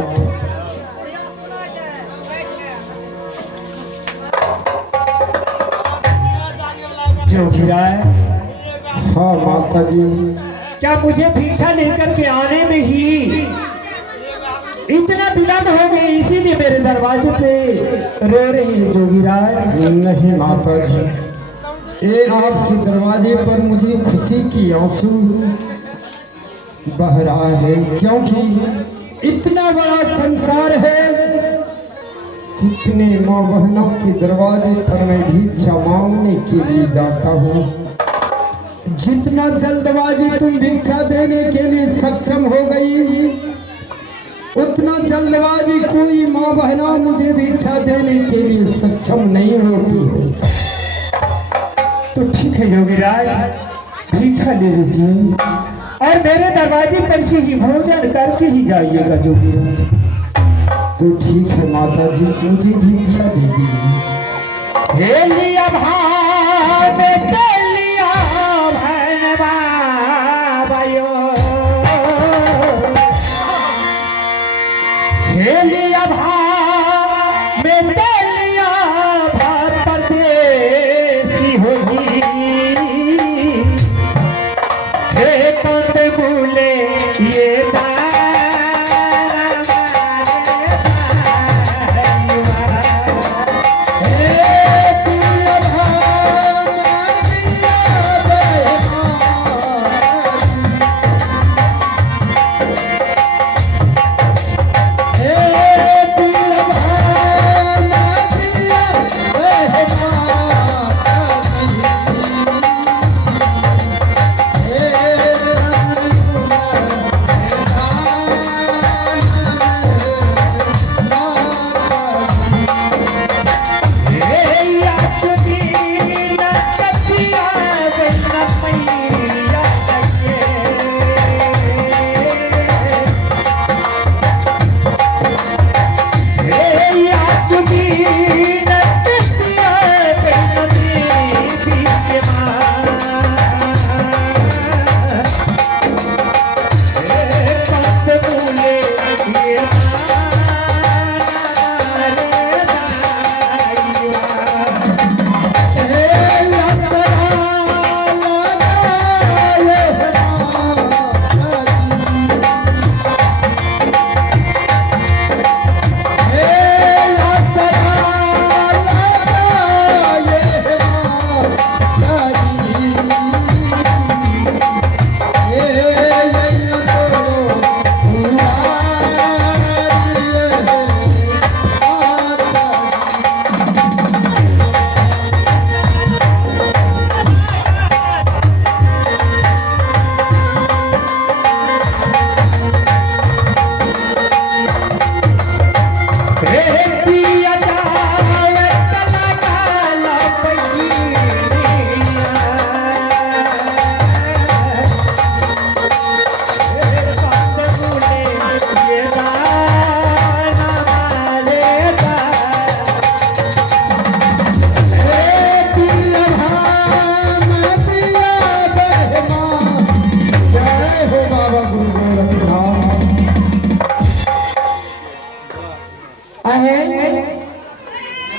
बात। जोगीराज, हाँ माता जी। क्या मुझे भिक्षा लेकर के आने में ही इतना विलंब हो गई, इसीलिए मेरे दरवाजे पे रो रही है जोगीराज? नहीं माता जी, ये आपके दरवाजे पर मुझे खुशी की आंसू बह रहा है, क्योंकि इतना बड़ा संसार है, कितने माँ बहनों के दरवाजे पर मैं भिक्षा मांगने के लिए जाता हूँ। जितना जल्दबाजी तुम भिक्षा देने के लिए सक्षम हो गई, उतना जल्दबाजी कोई माँ बहना मुझे भिक्षा देने के लिए सक्षम नहीं होती है। तो ठीक है योगीराज, भिक्षा ले लीजिए और मेरे दरवाजे पर से ही भोजन करके ही जाइएगा जोगीराज। तो ठीक है माता जी, मुझे भिक्षा दे दीजिए। हे लिया भाव में लिया भैन बाबायो, हे लिया भाव में लिया भाव परदेसी होगी, हे कंद बोले ये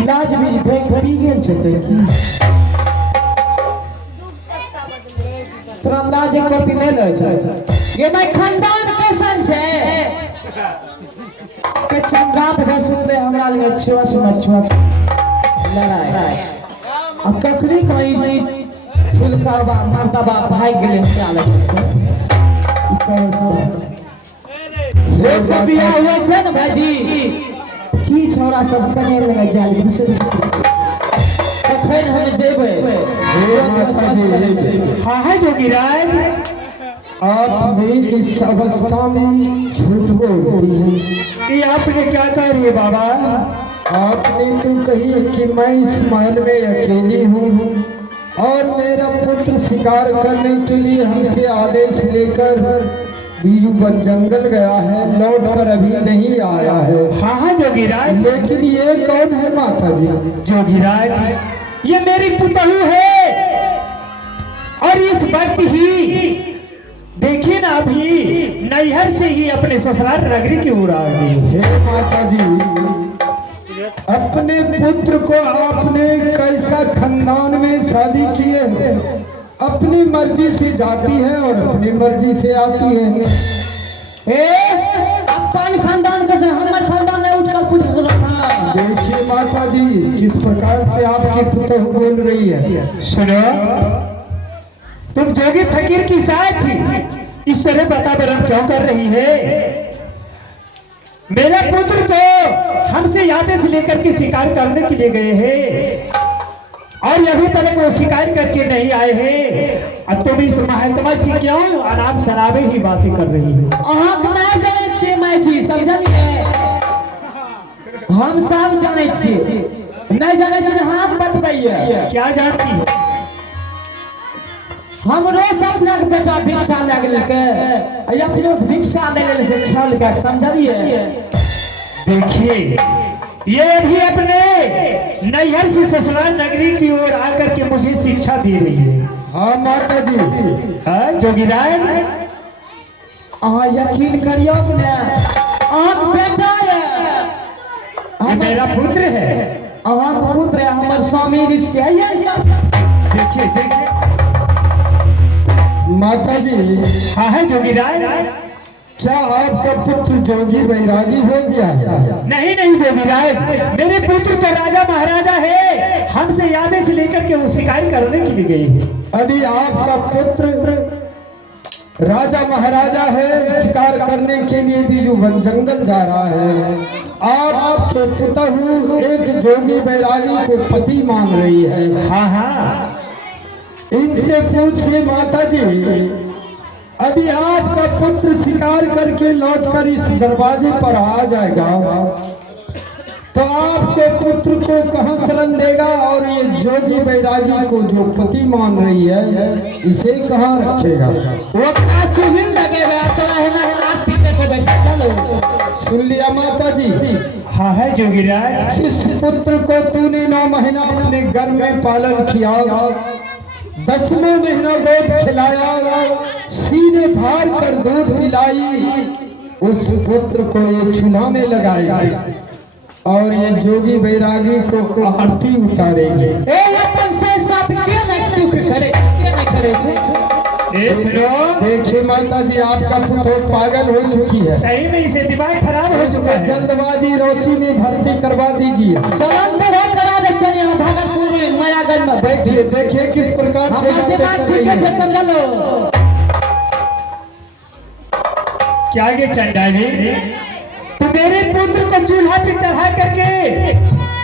लाज बीच देख पी गेल छते की तोरा लाज करती नहीं रहे छे। ये भाई खानदान कैसन छे के चंगात भे सुनले हमरा लगे छुआ लड़ाई अब कखनी कहीं फुलका मर्दबा भाग गेले चाले से ई कहे से हे कबिया हुए छे न भाजी की छोरा सब कने लगे जाल बिसर कखन हम जेबे। हाँ है जोगीराज, आप भी इस अवस्था में झूठ बोलती हैं। ये आपने क्या कह रही है बाबा? आपने तो कही कि मैं इस महल में अकेली हूँ और मेरा पुत्र शिकार करने के लिए हमसे आदेश लेकर बीजू बन जंगल गया है, लौट कर अभी नहीं आया है। हाँ हाँ जोगीराज। लेकिन ये कौन है माता जी? जोगीराज, ये मेरी पुतहू है और इस वक्त ही देखिए ना, अभी नैहर से ही अपने ससुराल नगरी की ओर आ गई। हे माता जी, अपने पुत्र को आपने कैसा खानदान में शादी किए है, अपनी मर्जी से जाती है और अपनी मर्जी से आती है। अपन खानदान कैसे हमर खानदान नहीं उठकर पूछ रहा। देखिए माता जी, किस प्रकार से आपकी पुतह बोल रही है। सुनो, तुम जोगी फकीर की साथ थी, इस तरह वातावरण क्यों कर रही है? मेरा पुत्र तो हमसे यादें से लेकर के शिकार करने के लिए गए हैं और अभी तक वो शिकार करके नहीं आए हैं। अब तुम इस महकमा से क्यों अनाप शराबे ही बातें कर रही हो? अहाँ के नहीं जाने छिए माय जी, समझलिए? हम सब जाने छिए, नहीं जाने छिए हम बतबैया। क्या जानती हो? हमरो सपना के बेटा भिक्षा ले गेल के अपनो से भिक्षा ले लेल से छल के, समझलिए? देखिए, ये अभी अपने नैहर से ससुराल नगरी की ओर आकर के मुझे शिक्षा दे रही है। हाँ माता जी। हाँ जोगीराज, अहाँ यकीन करियो कि ना, अहाँ के बेटा ये मेरा पुत्र है। अहाँ के पुत्र है, हमर स्वामी जी के है ये सब। देखिए देखिए। माता जी, हाँ है जोगीराज। क्या आपका पुत्र जोगी बैरागी हो गया है? नहीं नहीं जोगीराज, मेरे पुत्र तो राजा महाराजा है, हमसे यादें से लेकर के वो शिकार करने के लिए गए हैं। यदि आपका पुत्र राजा महाराजा है, शिकार करने के लिए भी जो वन जंगल जा रहा है, आपके पुतहु एक जोगी बैरागी को पति मान रही है। हाँ हाँ, इनसे पूछिए माता जी, अभी आपका पुत्र शिकार करके लौटकर इस दरवाजे पर आ जाएगा तो आपको पुत्र को कहां शरण देगा, और ये जोगी बैरागी को जो पति मान रही है, इसे कहां रखेगा? वो चुहिन लगेगा तो है ना पीते के बैठ चलो। सुन लिया माता जी? हाँ है जोगीराज। जिस पुत्र को तूने 9 महीना अपने घर में पालन किया, 10वें महीना गोद खिलाया, सीने फाड़ कर दूध पिलाई, उस पुत्र को ये चूल्हा में लगाएगी और ये जोगी बैरागी को आरती उतारेंगे। ए अपन से सब के नहीं सुख करे, के नहीं करे से। देखिए माता जी, आपका पुत्र पागल हो चुकी है, सही में इसे दिमाग खराब हो चुका है। जल्दबाजी रोची में भर्ती करवा दीजिए। चलो तो करा दे, चलिए हम भागलपुर में मायागंज में। देखिए देखिए किस प्रकार से हमारा दिमाग ठीक है, समझ लो। क्या ये चंडाली, तो मेरे पुत्र को चूल्हा पे चढ़ा करके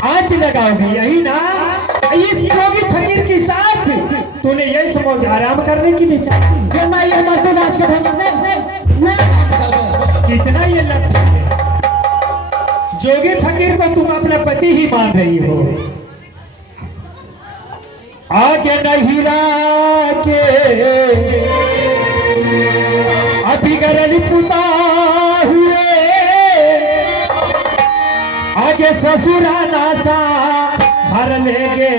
आंच लगाओगी, यही ना? इस योगी फकीर के साथ तूने यही समझ आराम करने के लिए चाहती है? मैं ये मर्द आज के भगवान मैं कितना ये लक्ष्य है? जोगी फकीर को तुम अपना पति ही मान रही हो। आगे नहीं के अभी गरली पुता हुए, आगे ससुराना सा भर लेंगे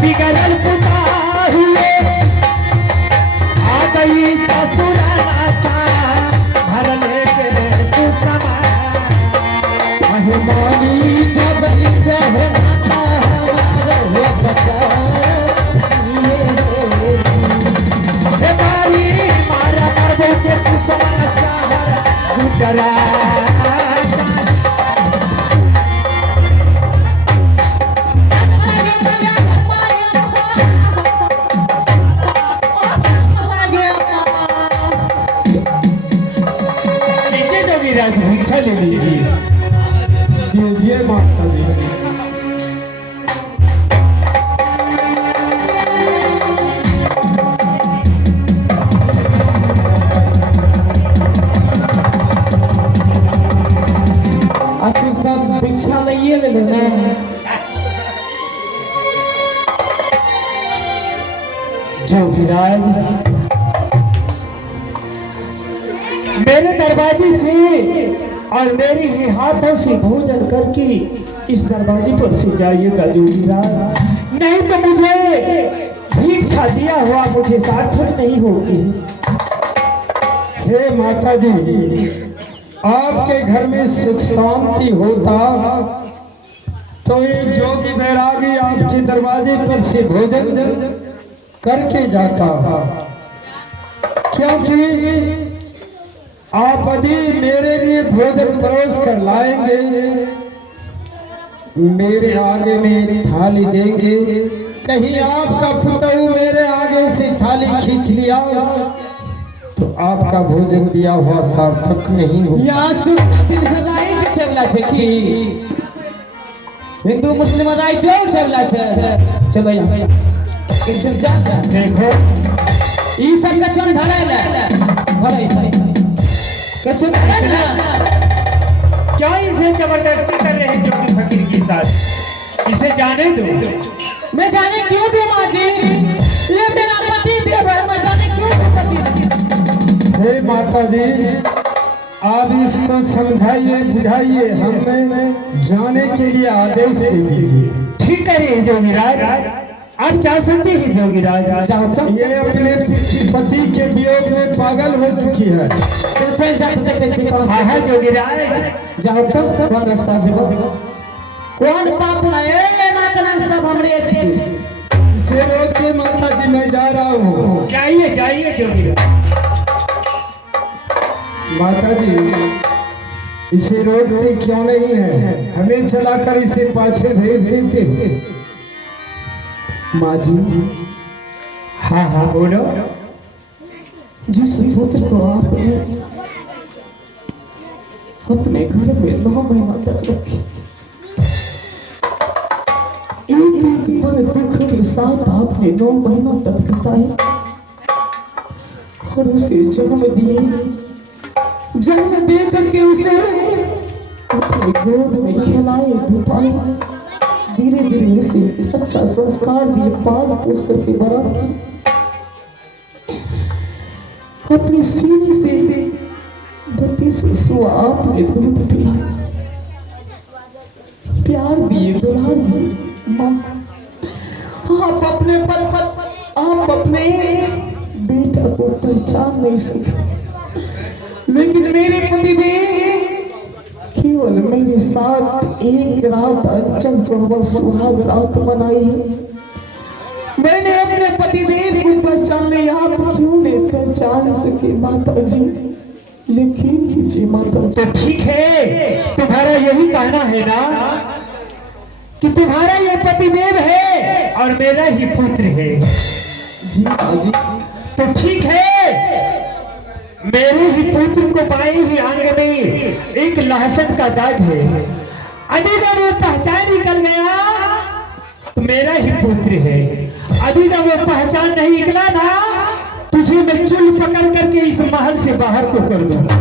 बिगड़ल पुता हुए, आ गई ससुराना सा भर लेके तू समा। अहिमानी जब रहता हो बचा हे भाई मारा मरबो के तू समा चाहर गुजरा। भिक्षा ले लीजिए। दीजिए माता जी। जोगीराज, मेरे दरवाजे से और मेरे ही हाथों से भोजन करके इस दरवाजे पर से जाइएगा जोगीराज, नहीं तो मुझे भिक्षा दिया हुआ मुझे सार्थक नहीं होगी। हे माता जी, आपके घर में सुख शांति होता तो ये जोगी बैरागी आपके दरवाजे पर से भोजन करके जाता, क्योंकि आप यदि मेरे लिए भोजन परोस कर लाएंगे, मेरे आगे में थाली देंगे, कहीं आपका पुतहू मेरे आगे से थाली खींच लिया तो आपका भोजन दिया हुआ सार्थक नहीं होगा। यहाँ सुख शांति से राइट चलला छे कि हिंदू मुस्लिम राइट चलला छे। चलो यहाँ से किछु जा देखो ई सब का चल धराय ले भरा इसे किछु धराय ना। क्या इसे जबरदस्ती कर रहे हैं जोगी फकीर के साथ? इसे जाने दो। मैं जाने क्यों दूं माँ जी, ये मेरा पति देव है, मैं जाने क्यों दूं पति। हे माता जी, आप इसको समझाइए बुझाइए, हमें जाने के लिए आदेश दे दीजिए। ठीक है जोगीराज, आप जा सकते हैं जोगीराज। जाओ तो ये अपने पति के वियोग में पागल हो चुकी है। कैसे जाते देखे छी कौन हाँ हाँ जोगीराज, जाओ तो कौन रास्ता से कौन पाप है ना कनक सब हमरे छी। इसे रोक के माता जी मैं जा रहा हूँ। जाइए जाइए जोगीराज। माता जी, इसे रोकते क्यों नहीं है? हमें चलाकर इसे पाछे भेज देते हैं। माँ जी, हाँ हाँ बोलो। जिस पुत्र को आपने अपने घर में 9 महीना तक रखे, एक एक पल दुख के साथ आपने 9 महीना तक बिताए और उसे जन्म दिए, जन्म दे करके उसे अपने गोद में खिलाए धुपाए, धीरे धीरे उसे अच्छा संस्कार दिए, पाल पोस करके बड़ा किया, अपने सीने से 32 सुआ आपने दूध पिलाया, प्यार दिए, दुलार दिए। माँ, आप अपने आप अपने बेटा को पहचान नहीं सके, लेकिन मेरे पतिदेव केवल मेरे साथ एक रात अंचल प्रभा सुहाग रात मनाई है। मैंने अपने पतिदेव को पहचान लिया, आप क्यों नहीं पहचान सके माता जी? यकीन कीजिए माता जी। तो ठीक है, तुम्हारा यही कहना है ना कि तुम्हारा ये पतिदेव है और मेरा ही पुत्र है? जी माँ जी। तो ठीक है, मेरे ही पुत्र को बाएं ही अंग में एक लहसुन का दाग है, अगर वो पहचान निकल गया तो मेरा ही पुत्र है। अभी जब वो पहचान नहीं निकला ना, तुझे मैं चुल पकड़ करके इस महल से बाहर को कर दूंगा।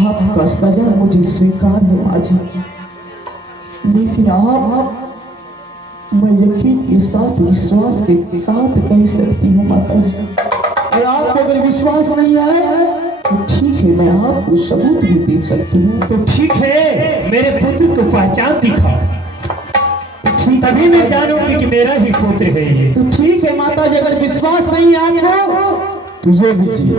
आपका सजा मुझे स्वीकार है माँ जी, लेकिन आप मैं यकीन के साथ विश्वास के साथ कह सकती हूँ माता जी। और आपको अगर विश्वास नहीं है तो ठीक है, मैं आपको सबूत भी दे सकती हूँ। तो ठीक है, मेरे पुत्र को पहचान दिखाओ, तभी मैं जानूंगी कि मेरा ही पुत्र है ये। तो ठीक है माता जी, अगर विश्वास नहीं है आपको तो ये लीजिए।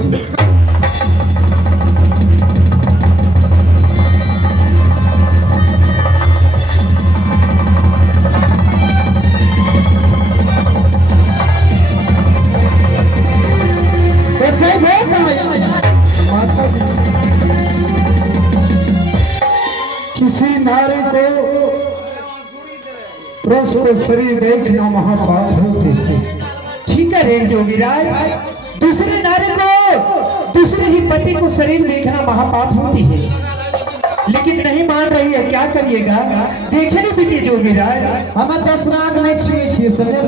माता जी, किसी नारी को पुरुष को शरीर देखना महापाप होते हैं। ठीक है रे जोगीराज, दूसरे नारी को, दूसरे ही पति को शरीर देखना महापाप होती है, लेकिन नहीं मान रही है, क्या करिएगा? देखे नहीं पीछे जोगीराज, हमें 10 लाख नहीं छिए समझे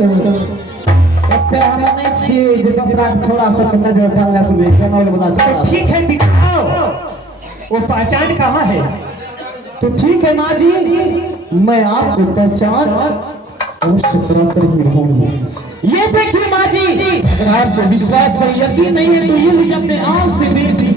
हमें नहीं छिए जो 10 लाख छोड़ा सब नजर डालना तुम्हें क्या नाम बता तो ठीक है दिखाओ, वो पहचान कहाँ है? तो ठीक है माँ जी, मैं आपको पहचान अवश्य करा कर ही रहूंगी। ये देखिए माँ जी, अगर आपको विश्वास पर यकीन नहीं है तो ये लीजिए अपने आंख से देखिए।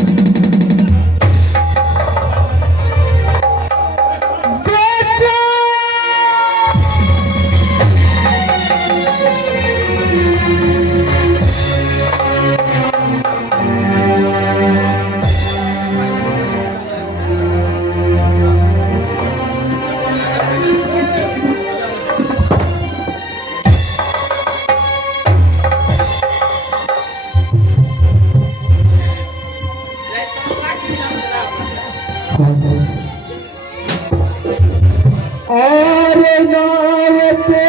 और नायते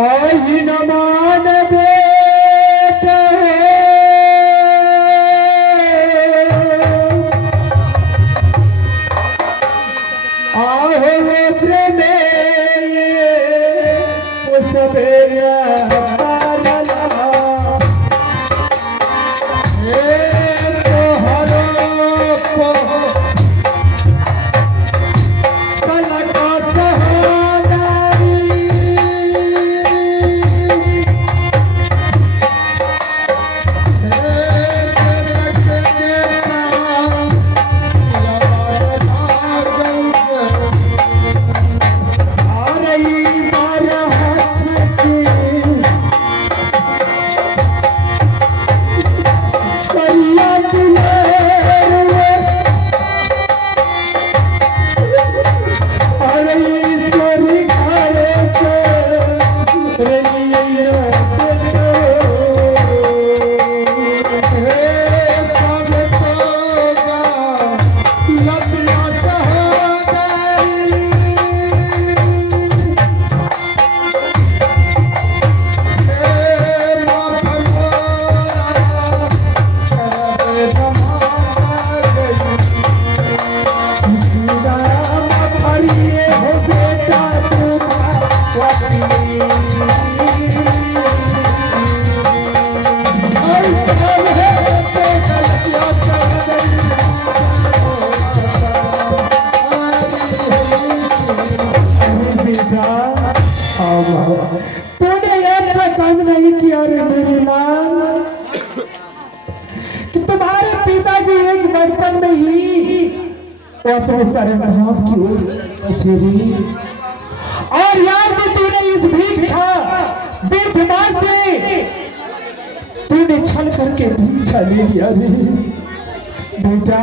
आई न मान बेटे आहो प्रेम सवेरा तूने ऐसा काम नहीं किया रे मेरे लाल कि तुम्हारे पिताजी एक बचपन में ही अपने परम की ओर चली और यार भी तूने इस भिक्षा बेतमा से तूने छल करके भिक्षा ले लिया रे बेटा।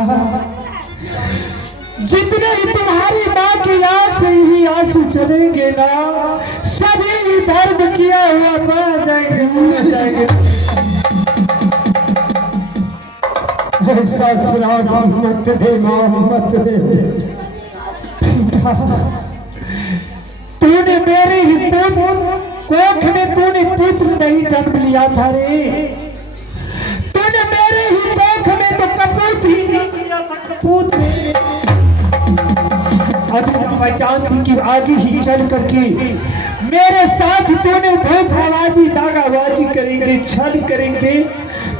जितने ही तुम्हारी माँ की आंख से ही आंसू चलेंगे ना सभी धर्म किया हुआ पा जाएंगे। ऐसा श्राप मत दे माँ, मत दे। तूने मेरे ही कोख में तूने पुत्र नहीं जन्म लिया था रे। तूने मेरे ही कोख में तो कपूत ही जन्म लिया था, कपूत। पहचान थी कि आगे ही चल करके मेरे साथ तूने धोखाबाजी दागाबाजी करेंगे, छल करेंगे,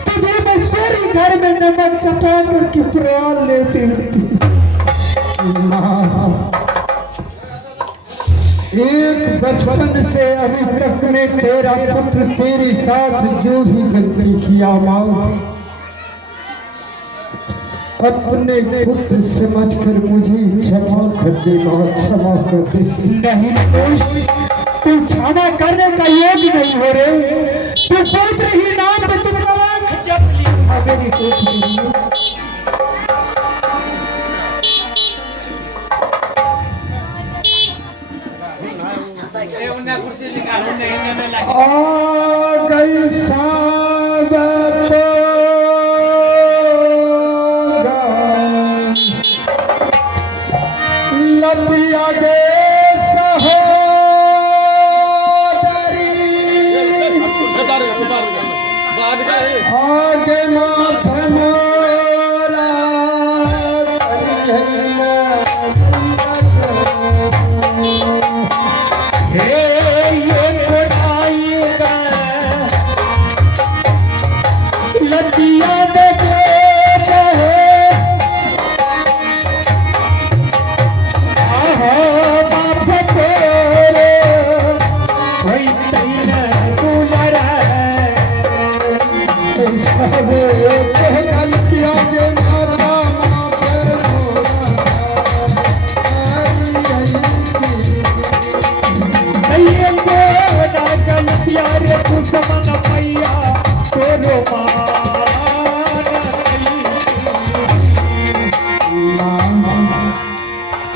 तुझे मैं सारी घर में नमक चटा करके प्राण लेते। एक बचपन से अभी तक में तेरा पुत्र तेरे साथ जो ही गलती किया माँ, अपने पुत्र समझकर मुझे क्षमा कर दे माँ, क्षमा कर दे। नहीं तू क्षमा करने का योग्य नहीं हो रे। तू पुत्र ही नाम पे तुम जब लिखा मेरी पुत्री। आ गई साबत लतिया गे सहोदरी आगे माँ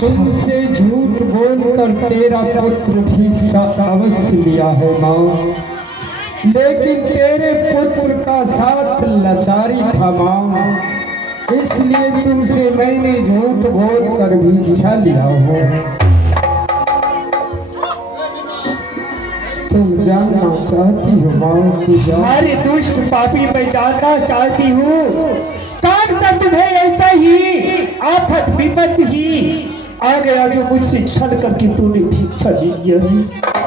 तुमसे झूठ बोलकर तेरा पुत्र भिक्षा अवश्य लिया है माँ, लेकिन तेरे पुत्र का साथ लाचारी था माँ, इसलिए तुमसे मैंने झूठ बोलकर भिक्षा लिया हो। तुम जानना चाहती हो माँ? तू जान। अरे दुष्ट पापी, मैं जानना चाहती हूँ कौन सा तुम्हें ऐसा ही आफत विपत्ति ही आ गया जो मुझसे छल करके तूने भिक्षा ले लिया है।